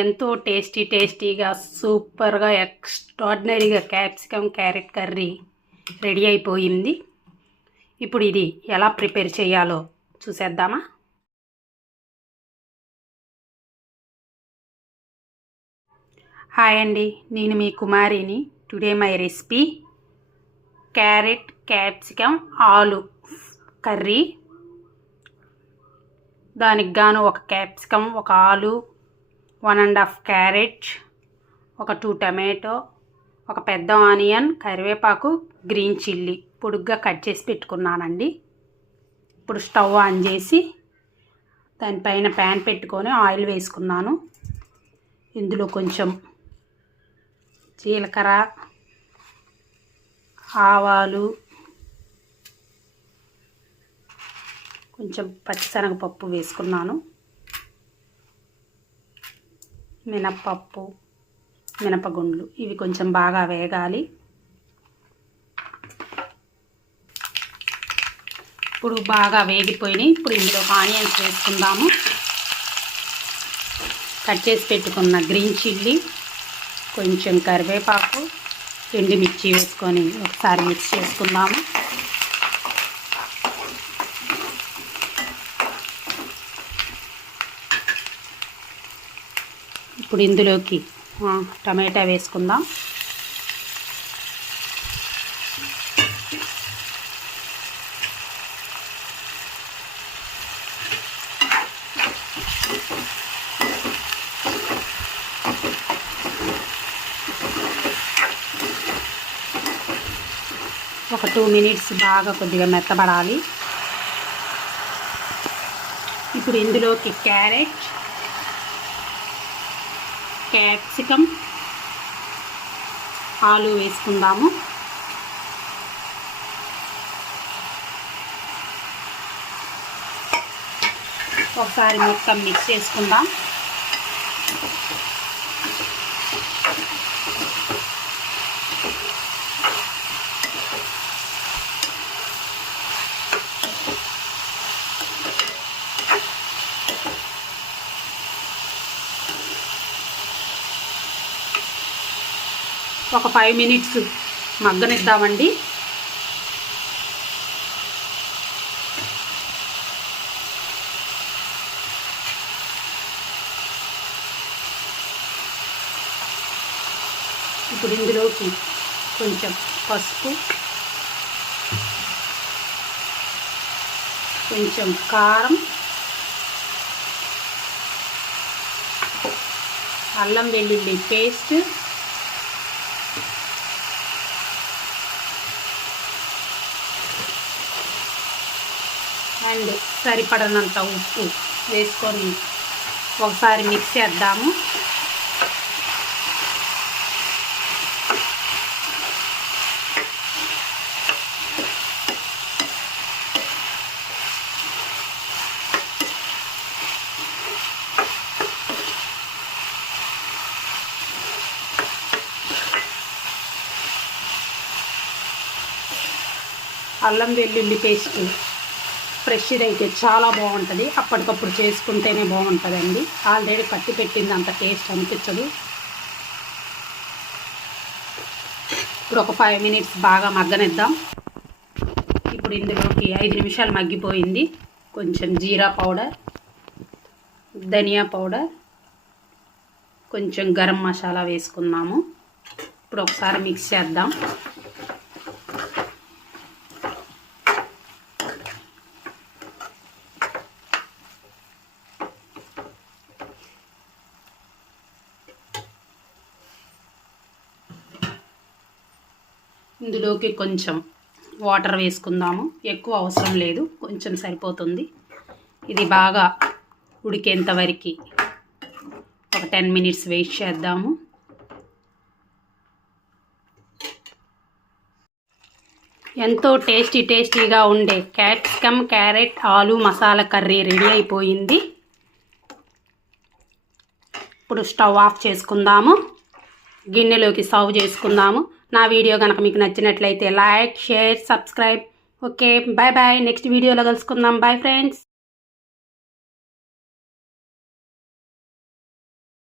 ఎంతో టేస్టీగా సూపర్గా ఎక్స్ట్రాడినరీగా క్యాప్సికమ్ క్యారెట్ కర్రీ రెడీ అయిపోయింది. ఇప్పుడు ఇది ఎలా ప్రిపేర్ చేయాలో చూసేద్దామా. హాయ్ అండి, నేను మీ కుమారిని. Today my recipe carrot capsicum aloo curry. దానికి గాను ఒక క్యాప్సికమ్, ఒక ఆలు, 1.5 క్యారెట్, ఒక 2 టమాటో, ఒక పెద్ద ఆనియన్, కరివేపాకు, గ్రీన్ చిల్లీ పొడుగ్గా కట్ చేసి పెట్టుకున్నానండి. ఇప్పుడు స్టవ్ ఆన్ చేసి దానిపైన ప్యాన్ పెట్టుకొని ఆయిల్ వేసుకున్నాను. ఇందులో కొంచెం జీలకర్ర, ఆవాలు, కొంచెం పచ్చిశనగపప్పు వేసుకున్నాను, మినప్పప్పు, మినపగుండ్లు. ఇవి కొంచెం బాగా వేగాలి. ఇప్పుడు బాగా వేగిపోయినాయి. ఇప్పుడు ఇందులో ఆనియన్స్ వేసుకుందాము. కట్ చేసి పెట్టుకున్న గ్రీన్ చిల్లీ, కొంచెం కరివేపాకు, ఎండుమిర్చి వేసుకొని ఒకసారి మిక్స్ చేసుకుందాము. ఇప్పుడు ఇందులోకి టమాటా వేసుకుందాం. ఒక 2 మినిట్స్ బాగా కొద్దిగా మెత్తబడాలి. ఇప్పుడు ఇందులోకి క్యారెట్, క్యాప్సికమ్, ఆలు వేసుకుందాము. ఒకసారి మొత్తం మిక్స్ చేసుకుందాం. ఒక 5 మినిట్స్ మగ్గనిద్దామండి. ఇప్పుడు ఇందులోకి కొంచెం పసుపు, కొంచెం కారం, అల్లం వెల్లుల్లి పేస్ట్, అండ్ సరిపడనంత ఉప్పు వేసుకొని ఒకసారి మిక్స్ చేద్దాము. అల్లం వెల్లుల్లి పేస్ట్ ఫ్రెష్ది అయితే చాలా బాగుంటుంది. అప్పటికప్పుడు చేసుకుంటేనే బాగుంటుందండి. ఆల్రెడీ పట్టి పెట్టింది అంత టేస్ట్ అనిపించదు. ఇప్పుడు ఒక 5 మినిట్స్ బాగా మగ్గనిద్దాం. ఇప్పుడు ఇందులోకి 5 నిమిషాలు మగ్గిపోయింది. కొంచెం జీరా పౌడర్, ధనియా పౌడర్, కొంచెం గరం మసాలా వేసుకున్నాము. ఇప్పుడు ఒకసారి మిక్స్ చేద్దాం. ఇందులోకి కొంచెం వాటర్ వేసుకుందాము. ఎక్కువ అవసరం లేదు, కొంచెం సరిపోతుంది. ఇది బాగా ఉడికేంత వరకు ఒక 10 మినిట్స్ వెయిట్ చేద్దాము. ఎంతో టేస్టీగా ఉండే క్యాప్సికమ్ క్యారెట్ ఆలు మసాలా కర్రీ రెడీ అయిపోయింది. ఇప్పుడు స్టవ్ ఆఫ్ చేసుకుందాము. గిన్నెలోకి సర్వ్ చేసుకుందాము. నా వీడియో కనుక మీకు నచ్చినట్లయితే like, share, subscribe. Okay, bye bye. Next వీడియోలో కలుసుకుందాం. Bye friends.